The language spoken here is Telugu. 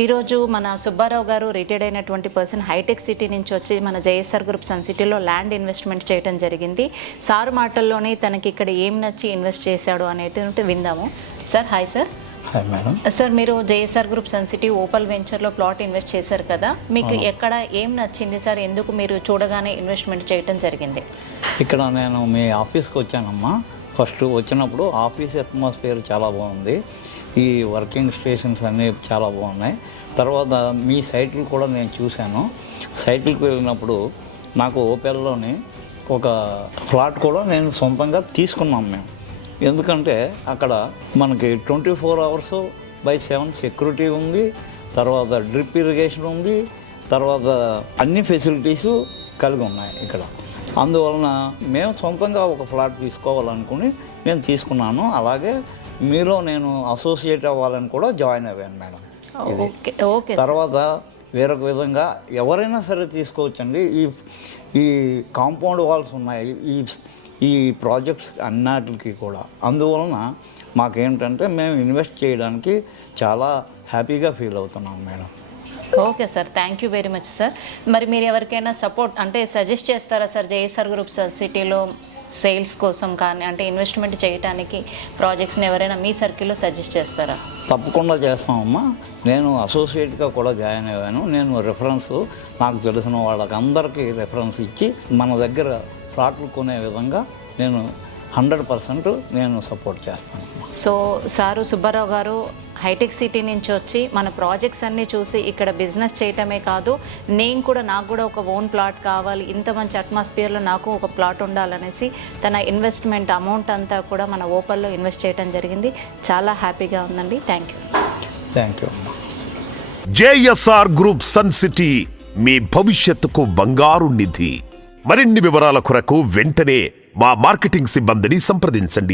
ఈరోజు మన సుబ్బారావు గారు రిటైర్డ్ అయినటువంటి పర్సన్ హైటెక్ సిటీ నుంచి వచ్చి మన జేఎస్ఆర్ గ్రూప్ సన్ సిటీలో ల్యాండ్ ఇన్వెస్ట్మెంట్ చేయడం జరిగింది. సార్ మాటల్లోనే తనకి ఇక్కడ ఏం నచ్చి ఇన్వెస్ట్ చేశాడు అనేది విందాము. Sir hi sir. Hi madam. Sir మీరు JSR group Sun City Opal వెంచర్లో ప్లాట్ ఇన్వెస్ట్ చేశారు కదా, మీకు ఎక్కడ ఏం నచ్చింది సార్? ఎందుకు మీరు చూడగానే ఇన్వెస్ట్మెంట్ చేయడం జరిగింది? ఇక్కడ నేను మీ ఆఫీస్కి వచ్చానమ్మా. ఫస్ట్ వచ్చినప్పుడు ఆఫీస్ అట్మాస్ఫియర్ చాలా బాగుంది, ఈ వర్కింగ్ స్టేషన్స్ అన్నీ చాలా బాగున్నాయి. తర్వాత మీ సైట్లు కూడా నేను చూశాను. సైట్లకు వెళ్ళినప్పుడు నాకు ఓపెల్లోని ఒక ఫ్లాట్ కూడా నేను సొంతంగా తీసుకున్నాం మేము. ఎందుకంటే అక్కడ మనకి 24 hours by 7 సెక్యూరిటీ ఉంది, తర్వాత డ్రిప్ ఇరిగేషన్ ఉంది, తర్వాత అన్ని ఫెసిలిటీసు కలిగి ఉన్నాయి ఇక్కడ. అందువలన మేము సొంతంగా ఒక ఫ్లాట్ తీసుకోవాలనుకుని నేను తీసుకున్నాను. అలాగే మీలో నేను అసోసియేట్ అవ్వాలని కూడా జాయిన్ అయ్యాను మేడం. తర్వాత వేరొక విధంగా ఎవరైనా సరే తీసుకోవచ్చండి. ఈ కాంపౌండ్ వాల్స్ ఉన్నాయి ఈ ప్రాజెక్ట్స్ అన్నిటికీ కూడా. అందువలన మాకేంటంటే మేము ఇన్వెస్ట్ చేయడానికి చాలా హ్యాపీగా ఫీల్ అవుతున్నాం madam. Okay sir, thank you very much sir. మరి మీరు ఎవరికైనా సపోర్ట్ అంటే సజెస్ట్ చేస్తారా సార్ జేఎస్ఆర్ గ్రూప్ సిటీలో సేల్స్ కోసం కానీ అంటే ఇన్వెస్ట్మెంట్ చేయడానికి ప్రాజెక్ట్స్ని ఎవరైనా మీ సర్కిల్లో సజెస్ట్ చేస్తారా? తప్పకుండా చేస్తామమ్మా. నేను అసోసియేట్గా కూడా జాయిన్ అయ్యాను. నేను రెఫరెన్స్ నాకు తెలిసిన వాళ్ళకి అందరికీ రెఫరెన్స్ ఇచ్చి మన దగ్గర ఫ్లాట్లు కొనే విధంగా నేను 100% నేను సపోర్ట్ చేస్తాను. సో సారు సుబ్బారావు గారు హైటెక్ సిటీ నుంచి వచ్చి మన ప్రాజెక్ట్స్ అన్నీ చూసి ఇక్కడ బిజినెస్ చేయటమే కాదు, నాకు కూడా ఒక ఓన్ ప్లాట్ కావాలి, ఇంత మంచి అట్మాస్ఫియర్లో నాకు ఒక ప్లాట్ ఉండాలనేసి తన ఇన్వెస్ట్మెంట్ అమౌంట్ అంతా కూడా మన ఓపల్లో ఇన్వెస్ట్ చేయడం జరిగింది. చాలా హ్యాపీగా ఉందండి. Thank you. Thank you. JSR group Sun City మీ భవిష్యత్తుకు బంగారు నిధి. మరిన్ని వివరాల కొరకు వెంటనే మా మార్కెటింగ్ సిబ్బందిని సంప్రదించండి.